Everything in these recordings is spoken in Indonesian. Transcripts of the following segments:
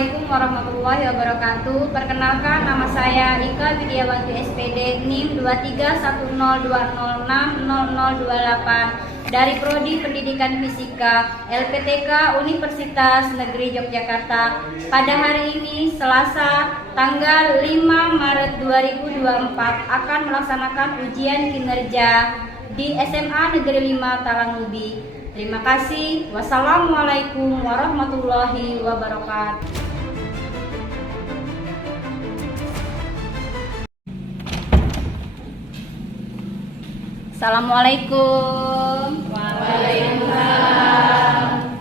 Assalamualaikum warahmatullahi wabarakatuh. Perkenalkan, nama saya Ika Widiawanti SPD NIM 231020600028 dari Prodi Pendidikan Fisika LPTK Universitas Negeri Yogyakarta. Pada hari ini Selasa tanggal 5 Maret 2024 akan melaksanakan ujian kinerja di SMA Negeri 5 Talangubi. Terima kasih. Wassalamualaikum warahmatullahi wabarakatuh. Assalamualaikum. Waalaikumsalam.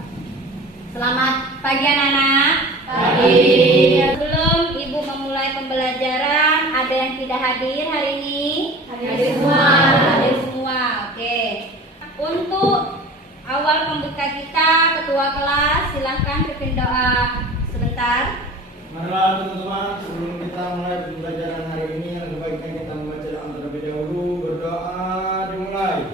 Selamat pagi anak-anak. Pagi. Sebelum Ibu memulai pembelajaran, ada yang tidak hadir hari ini? Hadir semua. Hadir semua. Oke. Untuk awal pembuka kita, ketua kelas silahkan pimpin doa sebentar. Marilah teman-teman, sebelum kita mulai pembelajaran hari ini, yang baiknya kita membaca doa terlebih dahulu. Berdoa dimulai.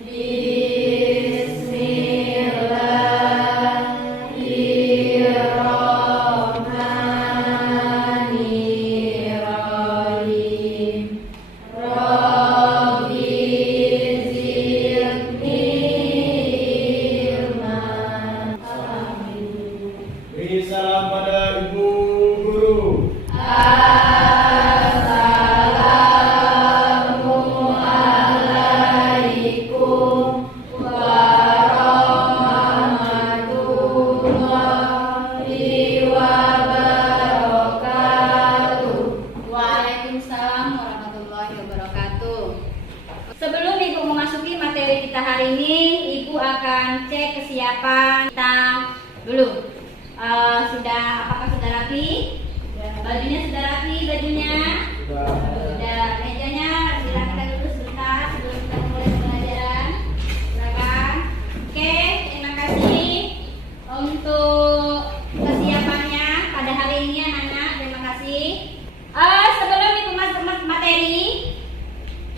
Bismillahirrahmanirrahim. Rabbi zidni ilman. Amin. Beri salam pada ibu guru. Assalamualaikum warahmatullahi wabarakatuh. Waalaikumsalam warahmatullahi wabarakatuh. Sebelum Ibu memasuki materi kita hari ini, Ibu akan cek kesiapan kita dulu. Apakah sudah rapi? Bajunya sudah rapi, bajunya? Sudah. Mejanya silakan kita duduk sebentar sebelum kita mulai pembelajaran. Silakan. Oke, terima kasih untuk kesiapannya pada hari ini anak-anak. Terima kasih. Sebelum Ibu masuk materi,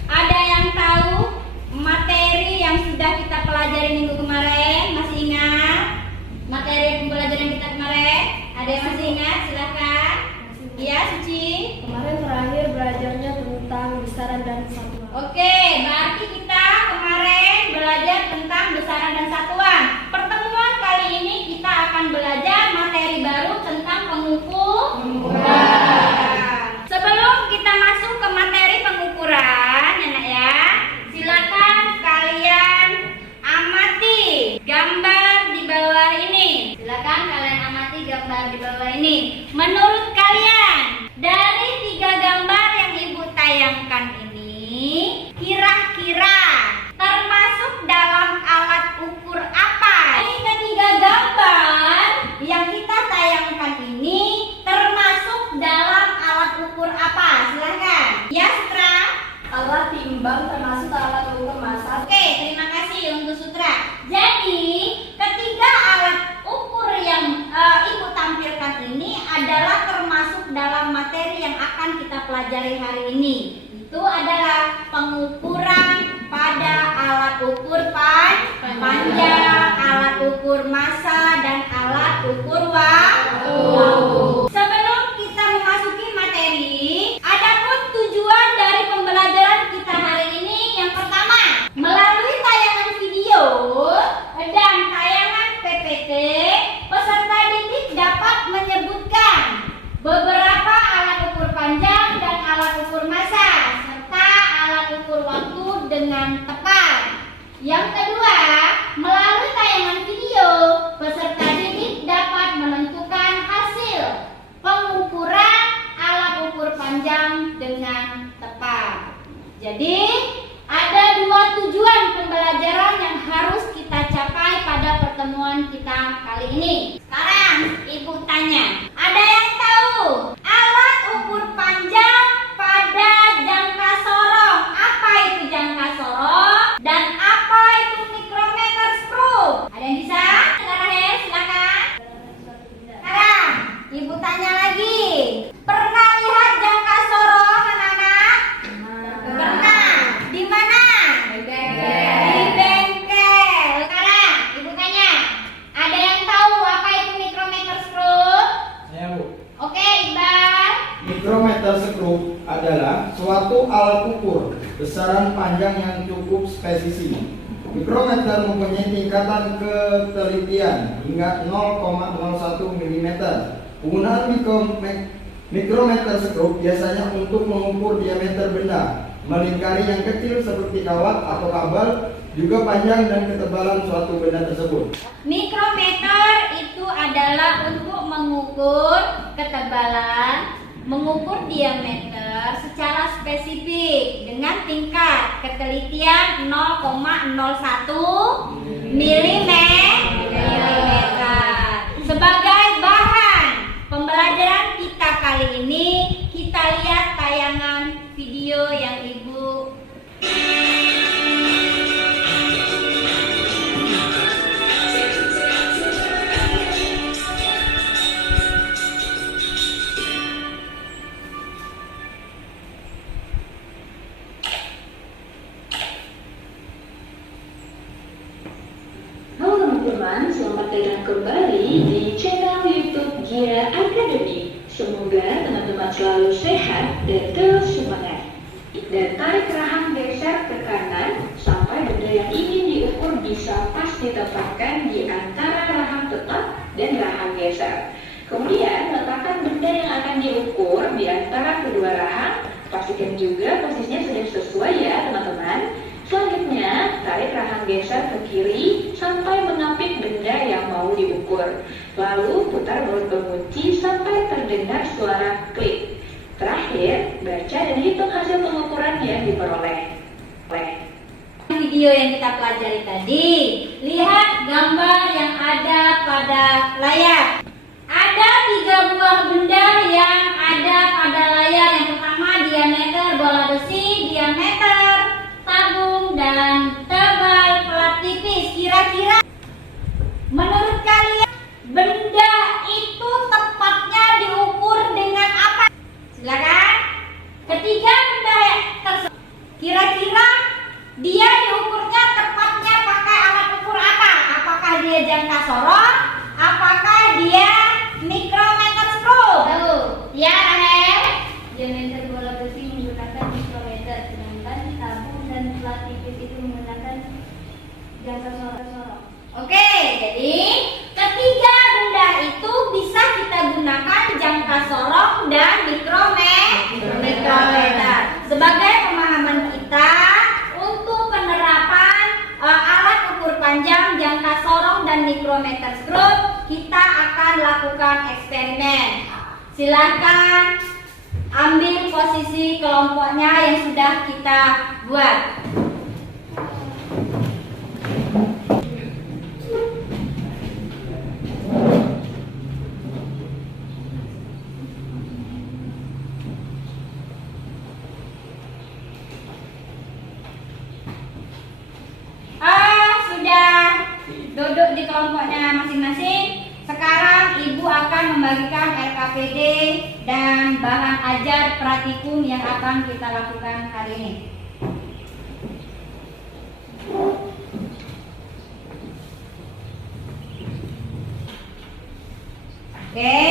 ada yang tahu materi yang sudah kita pelajari minggu kemarin? Masih ingat materi pembelajaran kita kemarin? Ada yang masih ingat? Silahkan. Iya, Suci. Kemarin terakhir belajarnya tentang besaran dan satuan. Oke, berarti kita kemarin belajar tentang besaran dan satuan. Pertemuan kali ini kita akan belajar materi baru tentang pengukuran. Sebelum kita masuk ke materi pengukuran, anak ya, silakan kalian amati gambar di bawah ini. Silakan kalian amati gambar di bawah ini. Menurut kalian, dari 3 gambar yang Ibu tayangkan ini, kira-kira termasuk dalam alat ukur apa? Ini ketiga gambar yang kita tayangkan ini termasuk dalam alat ukur apa? Silahkan. Ya, Sutra. Alat timbang termasuk alat ukur massa. Oke, terima kasih untuk Sutra. Jadi, ketiga alat ukur yang Ibu tampilkan ini adalah termasuk dalam materi yang akan kita pelajari hari ini. Itu adalah pengukuran pada alat ukur panjang, alat ukur massa, dan alat ukur waktu. Sebelum kita memasuki materi, adapun tujuan dari pembelajaran kita hari ini yang pertama, melalui tayangan video dan tayangan PPT, peserta didik dapat menyebutkan beberapa alat ukur panjang dan alat ukur massa serta alat ukur waktu dengan tepat. Yang kedua, melalui tayangan video, peserta didik dapat menentukan hasil pengukuran alat ukur panjang dengan tepat. Jadi, ada 2 tujuan pembelajaran yang harus kita capai pada pertemuan kita kali ini. Sekarang Ibu tanya, ada yang tahu alat ukur panjang pada jangka sorong? Apa itu jangka sorong? Dan apa itu mikrometer skru? Ada yang bisa? Rahel, silakan. Sekarang Ibu tanya lagi, pernah lihat jangka sorong anak-anak? Pernah. Di mana? Di bengkel. Sekarang Ibu tanya, ada yang tahu apa besaran panjang yang cukup spesifik. Mikrometer mempunyai tingkatan ketelitian hingga 0,01 mm. Penggunaan mikrometer skop biasanya untuk mengukur diameter benda, melingkari yang kecil seperti kawat atau kabel, juga panjang dan ketebalan suatu benda tersebut. Mikrometer itu adalah untuk mengukur ketebalan, mengukur diameter secara spesifik dengan tingkat ketelitian 0,01 mm. Sebagai bahan pembelajaran kita kali ini, kita lihat tayangan video yang Ibu teman-teman, selamat datang kembali di channel YouTube Gira Academy. Semoga teman-teman selalu sehat dan terus semangat. Dan tarik rahang geser ke kanan sampai benda yang ingin diukur bisa pas ditempatkan di antara rahang tetap dan rahang geser. Kemudian letakkan benda yang akan diukur di antara kedua rahang. Pastikan juga posisinya sudah sesuai ya teman-teman. Selanjutnya, tarik rahang geser ke kiri sampai menapik benda yang mau diukur. Lalu putar baut pengunci sampai terdengar suara klik. Terakhir, baca dan hitung hasil pengukuran yang diperoleh. Video yang kita pelajari tadi, lihat gambar yang ada pada layar. Ada 3 buah benda yang ada pada layar. Yang pertama diameter bola besi, diameter tabung, dan tebal pelat tipis. Kira-kira menurut kalian benda itu tepatnya diukur dengan apa? Silakan. Ketiga benda tersebut, kira-kira dia diukurnya tepatnya pakai alat ukur apa? Apakah dia jangka sorong? Apakah dia mikrometer skop? Ya, Rahel. Diameter bola besi menggunakan mikrometer, sedangkan tabung dan pelat tipis itu menggunakan jangka sorong. Oke, jadi ketiga benda itu bisa kita gunakan jangka sorong dan mikrometer. Sebagai pemahaman kita untuk penerapan alat ukur panjang, jangka sorong dan mikrometer skop, kita akan lakukan eksperimen. Silakan ambil posisi kelompoknya yang sudah kita buat. Sudah duduk di kelompoknya masing-masing. Sekarang Ibu akan membagikan RKPD dan bahan ajar praktikum yang akan kita lakukan hari ini. Oke,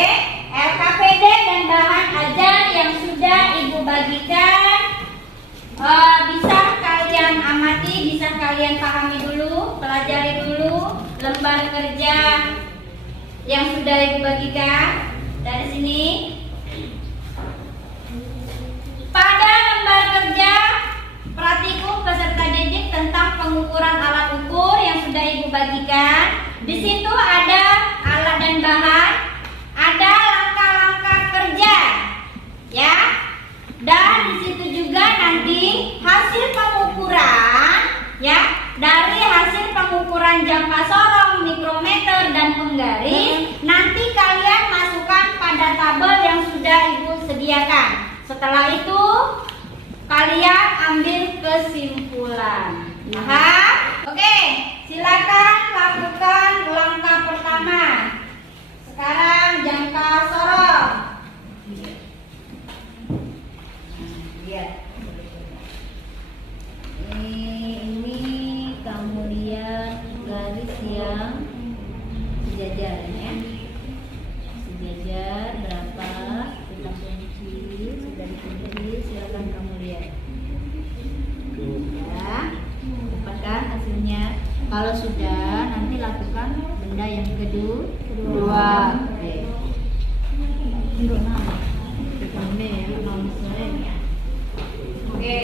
RKPD dan bahan ajar yang sudah Ibu bagikan bisa kalian amati, bisa kalian pahami dulu, pelajari dulu lembar kerja yang sudah Ibu bagikan dari sini. Pada lembar kerja praktikum peserta didik tentang pengukuran alat ukur yang sudah Ibu bagikan, di situ ada alat dan bahan, ada langkah-langkah kerja, ya. Dan di situ juga nanti hasil pengukuran, ya, dari hasil pengukuran jangka sorong, mikrometer dan penggaris, nanti kalian masukkan pada tabel yang sudah Ibu sediakan. Setelah itu kalian ambil kesimpulan. Paham? Oke, silakan lakukan langkah pertama. Sekarang jangka sorong. Ini kemudian garis yang sejajar ya. Sejajar berapa? Kita kunci, sudah dikunci, silakan kamu lihat. Kalau sudah, nanti lakukan benda yang kedua. Oke. Oke.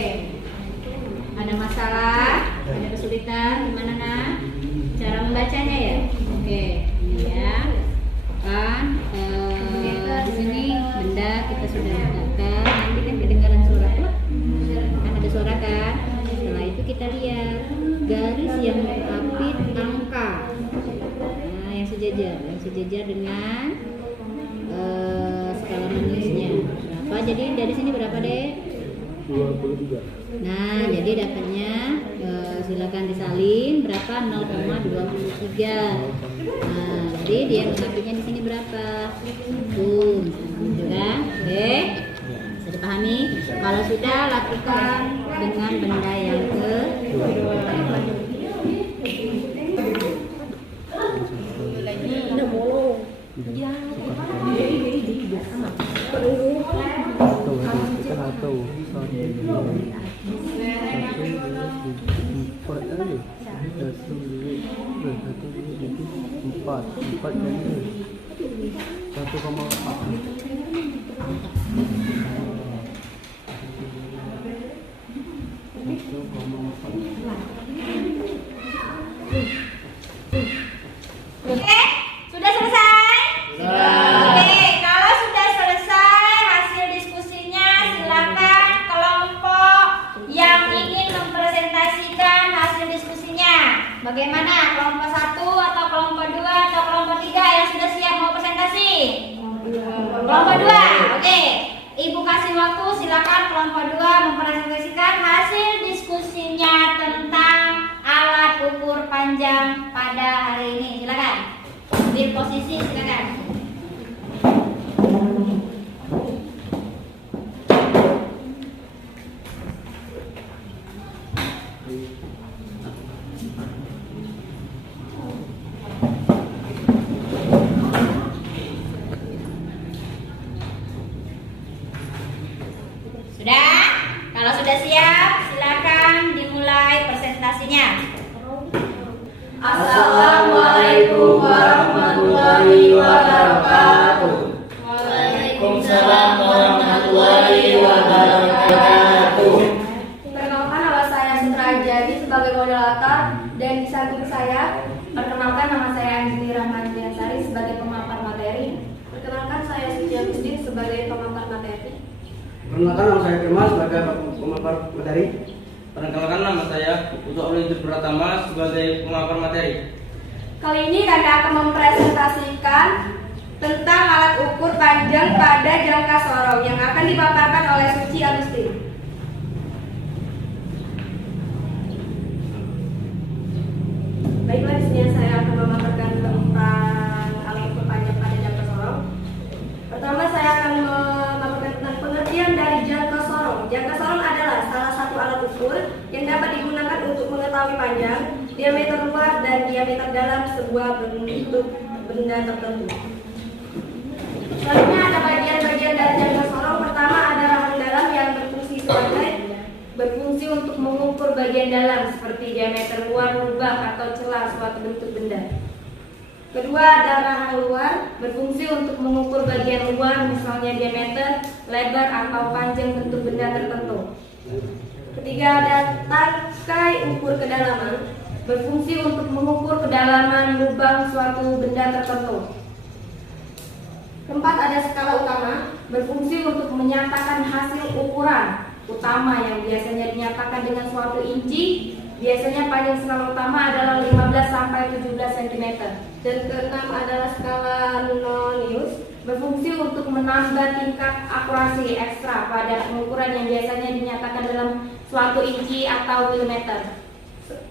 Ada masalah? Ada kesulitan? Gimana nak? Cara membacanya ya? Oke, ini ya. Kan di sini benda kita sudah letakkan. Nanti kan kedengaran suara tuh. Kan ada suara kan? Setelah itu kita lihat garis yang berapit angka. Nah, yang sejajar dengan skala minusnya. Berapa? Jadi dari sini berapa, Dek? 23. Nah, jadi dapatnya silakan disalin berapa? 0,23. Nah, jadi dia mengapitnya di sini berapa? Tuh, gitu kan? Oke. Bisa dipahami? Kalau sudah, lakukan dengan benda yang kedua. Empat jadi 1,4. Oke, sudah selesai? Oke, kalau sudah selesai hasil diskusinya, silakan kelompok yang ingin mempresentasikan hasil diskusinya. Bagaimana? Kelompok 1 atau kelompok 2 atau kelompok 3 yang sudah siap mau presentasi? Kelompok 2. Oke. Ibu kasih waktu, silakan kelompok 2 mempresentasikan hasil diskusinya tentang alat ukur panjang pada hari ini. Silakan. Ambil posisi, silakan. Sudah? Kalau sudah siap, silakan dimulai presentasinya. Assalamualaikum warahmatullahi wabarakatuh. Waalaikumsalam warahmatullahi wabarakatuh. Perkenalkan, nama saya Sutrajadi sebagai moderator, dan di samping saya perkenalkan nama saya Anjali Rahman Biasari sebagai pemaparan materi. Perkenalkan saya Suci Agustin sebagai pemaparan materi. Perkenalkan, nama saya Kemal sebagai pemapar materi. Perkenalkan, nama saya Uto Abdul Pratama sebagai pemapar materi. Kali ini kami akan mempresentasikan tentang alat ukur panjang pada jangka sorong yang akan dipaparkan oleh Suci Agustin. Baiklah, di sini saya akan memaparkan tentang alat ukur panjang pada jangka sorong. Pertama, saya akan memaparkan tentang pengertian dari jangka sorong. Jangka sorong adalah salah satu alat ukur yang dapat digunakan untuk mengetahui panjang, diameter luar, dan diameter dalam sebuah bentuk benda tertentu. Selanjutnya ada bagian-bagian dari jangka sorong. Pertama ada rahang dalam yang berfungsi untuk mengukur bagian dalam seperti diameter luar, lubang atau celah suatu bentuk benda. Kedua ada rahang luar, berfungsi untuk mengukur bagian luar, misalnya diameter, lebar atau panjang bentuk benda tertentu. Ketiga ada tangkai ukur kedalaman, berfungsi untuk mengukur kedalaman lubang suatu benda tertentu. Keempat ada skala utama, berfungsi untuk menyatakan hasil ukuran utama yang biasanya dinyatakan dengan suatu inci. Biasanya panjang skala utama adalah 15 sampai 17 cm. Dan keenam adalah skala nonius, berfungsi untuk menambah tingkat akurasi ekstra pada pengukuran yang biasanya dinyatakan dalam suatu inci atau milimeter.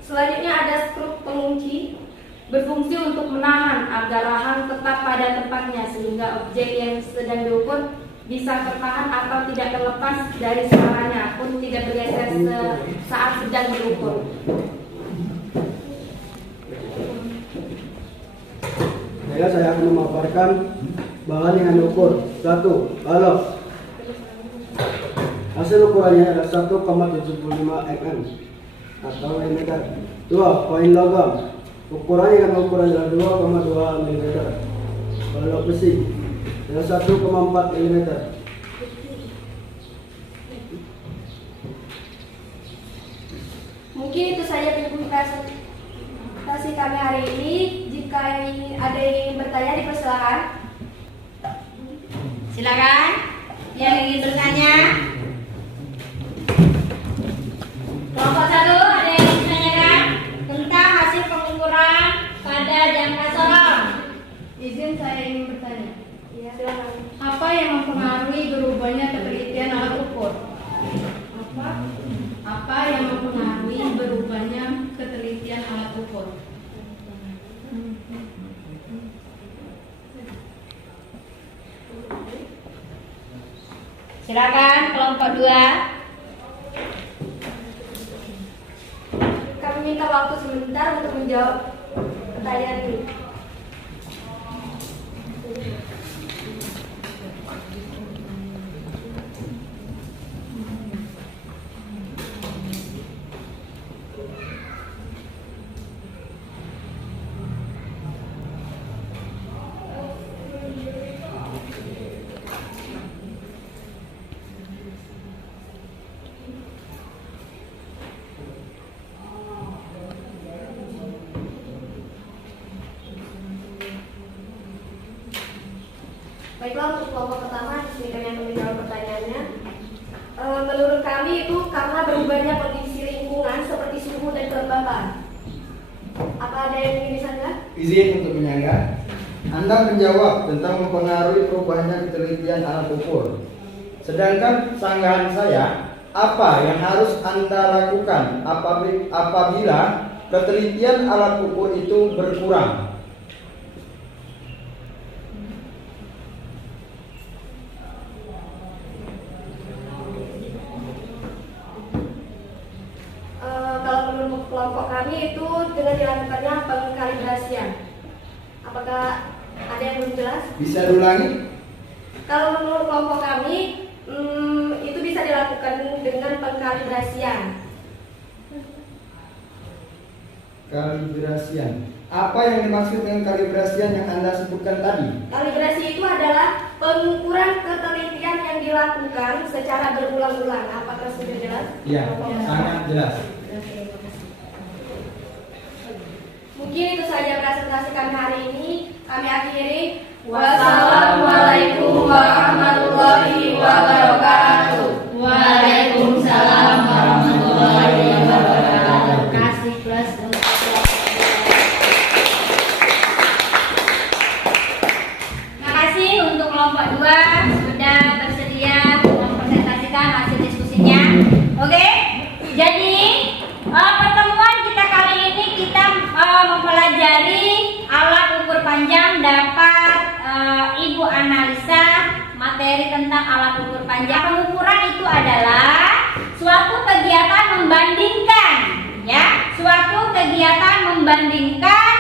Selanjutnya ada skrup pengunci, berfungsi untuk menahan agar rahang tetap pada tempatnya sehingga objek yang sedang diukur bisa tertahan atau tidak terlepas dari skalanya pun tidak bergeser saat sedang diukur. Saya akan memaparkan bahan yang diukur. 1. Balok. Hasil ukurannya adalah 1,75 mm atau milimeter. 2. Koin logam. Ukurannya dengan ukuran adalah 2,2 mm. Balok besi dengan 1,4 mm. Mungkin itu saja presentasi kami hari ini. Jika ada yang ingin bertanya, dipersilakan. Silakan yang ingin bertanya. Kelompok 1 ada yang ingin menanyakan tentang hasil pengukuran pada jangka sorong. Izin saya ingin bertanya. Ya, silakan. Apa yang mempengaruhi berubahnya ketelitian alat ukur? Apa yang mempengaruhi berubahnya ketelitian alat ukur? Silakan kelompok 2. Kami minta waktu sebentar untuk menjawab pertanyaan ini. Baiklah, untuk kelompok pertama, di sini kami akan menjawab pertanyaannya. Menurut kami itu karena berubahnya kondisi lingkungan seperti suhu dan kelembapan. Apa ada yang ingin disanggah? Izin untuk menyanggah. Anda menjawab tentang mempengaruhi perubahannya ketelitian alat ukur. Sedangkan sanggahan saya, apa yang harus Anda lakukan apabila ketelitian alat ukur itu berkurang? Kalau menurut kelompok kami itu dengan dilakukannya pengkalibrasian. Apakah ada yang belum jelas? Bisa diulangi? Kalau menurut kelompok kami itu bisa dilakukan dengan pengkalibrasian. Kalibrasian. Apa yang dimaksud dengan kalibrasian yang Anda sebutkan tadi? Kalibrasi itu adalah pengukuran ketelitian yang dilakukan secara berulang-ulang. Apakah sudah jelas? Iya, sangat jelas. Mungkin itu saja presentasi kami hari ini. Kami akhiri. Wassalamualaikum warahmatullahi wabarakatuh. Waalaikumsalam warahmatullahi wabarakatuh. Kasih plus untuk Terima kasih untuk kelompok 2 sudah bersedia mempresentasikan hasil diskusinya. Oke, jadi pertemuan kita kali ini kita mempelajari alat ukur panjang. Dapat Ibu analisa materi tentang alat ukur panjang. Pengukuran itu adalah suatu kegiatan membandingkan, ya, suatu kegiatan membandingkan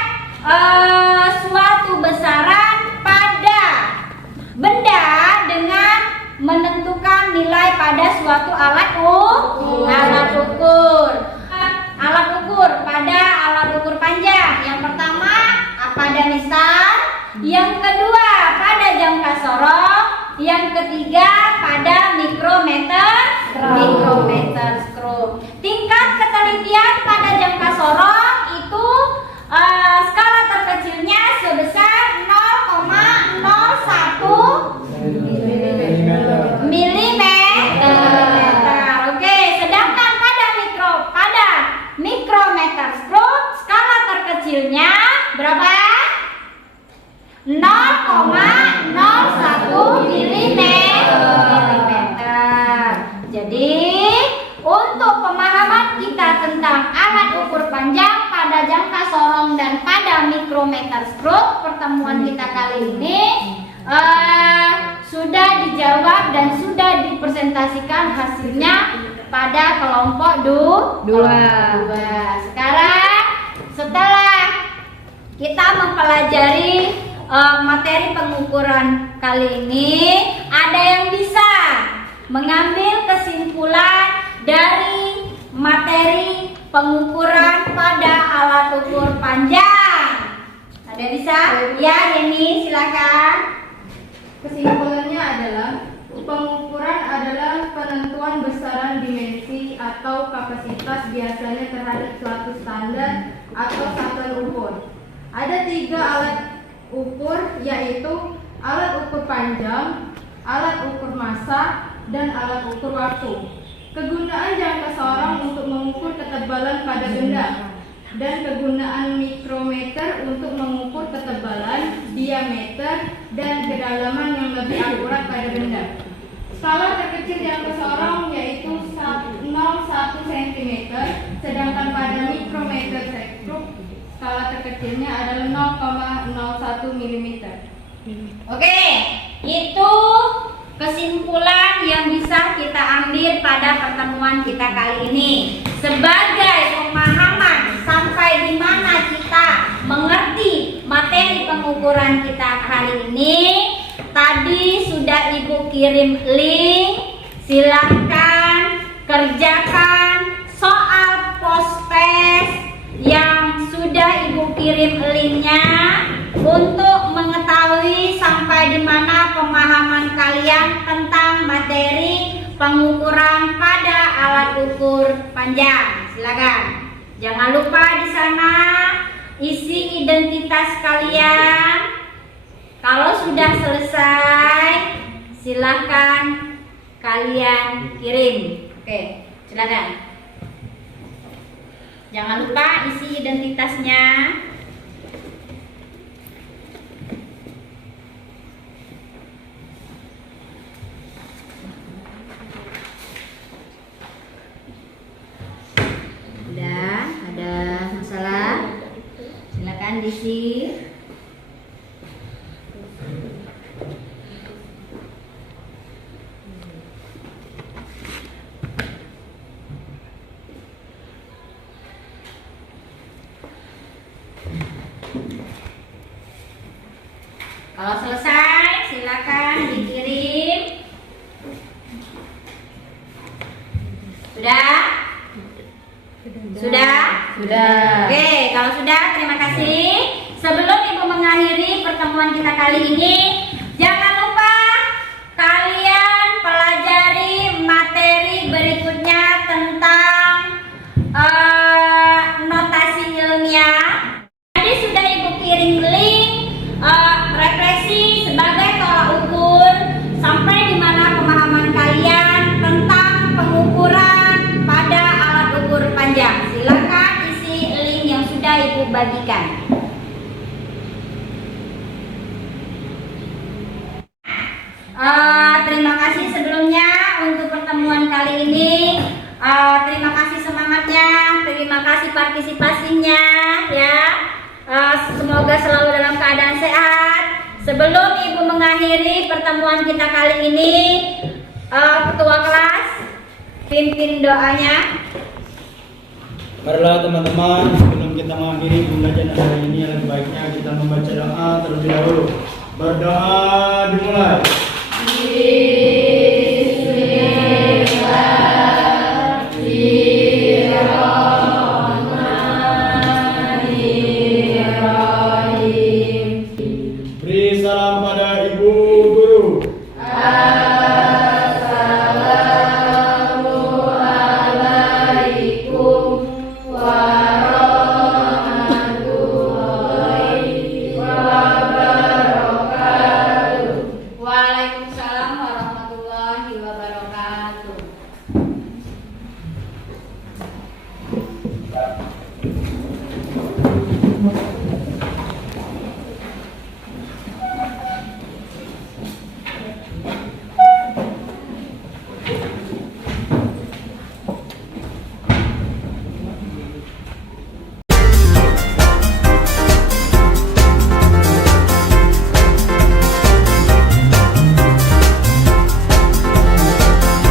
suatu besaran pada benda dengan menentukan nilai pada suatu alat ukur. Alat ukur pada alat ukur panjang. Yang pertama pada misal, yang kedua pada jangka sorong, yang ketiga pada mikrometer skrum. Tingkat ketelitian pada jangka sorong itu skala terkecilnya sebesar 0,01 milimeter. Oke, sedangkan pada mikrometer skrum skala terkecilnya berapa? 0,01 milimeter. Jadi untuk pemahaman kita tentang alat ukur panjang pada jangka sorong dan pada mikrometer skrum, pertemuan kita kali ini sudah dijawab dan sudah dipresentasikan hasilnya pada kelompok 2. Sekarang setelah kita mempelajari materi pengukuran kali ini, ada yang bisa mengambil kesimpulan dari materi pengukuran pada alat ukur panjang. Ada bisa? Ya, Yeni, silakan. Kesimpulannya adalah pengukuran adalah penentuan besaran dimensi atau kapasitas biasanya terhadap suatu standar atau satuan ukur. Ada 3 alat ukur, yaitu alat ukur panjang, alat ukur massa, dan alat ukur waktu. Kegunaan jangka seorang untuk mengukur ketebalan pada benda, dan kegunaan mikrometer untuk mengukur ketebalan, diameter, dan kedalaman yang lebih akurat pada benda. Skala terkecil jangka seorang yaitu 0,1 cm, sedangkan pada mikrometer sekrup skala terkecilnya adalah 0,01 mm. Oke, itu kesimpulan yang bisa kita ambil pada pertemuan kita kali ini. Sebagai pemahaman sampai di mana kita mengerti materi pengukuran kita hari ini. Tadi sudah Ibu kirim link, silahkan kerjakan soal post-test yang sudah Ibu kirim linknya untuk mengetahui sampai di mana pemahaman kalian tentang materi pengukuran pada alat ukur panjang. Silakan. Jangan lupa di sana isi identitas kalian. Kalau sudah selesai, silahkan kalian kirim. Oke, silakan. Jangan lupa isi identitasnya. Udah, ada masalah? Silakan diisi. Kalau selesai, silakan dikirim. Sudah? Sudah? Sudah. Oke, kalau sudah, terima kasih. Sebelum Ibu mengakhiri pertemuan kita kali ini, jangan lupa kalian pelajari materi berikutnya tentang notasi ilmiah. Tadi sudah Ibu kirim link referensi sebagai tolak ukur sampai di mana pemahaman kalian tentang pengukuran pada alat ukur panjang. Silakan isi link yang sudah Ibu bagikan. Terima kasih sebelumnya untuk pertemuan kali ini. Terima kasih semangatnya, terima kasih partisipasinya ya. Semoga selalu dalam keadaan sehat. Sebelum Ibu mengakhiri pertemuan kita kali ini, Ketua kelas pimpin doanya. Marilah teman-teman, sebelum kita mengakhiri pembelajaran hari ini, alangkah baiknya kita membaca doa terlebih dahulu. Berdoa dimulai. Beri salam pada Ibu Guru. Waalaikumsalam warahmatullahi wabarakatuh.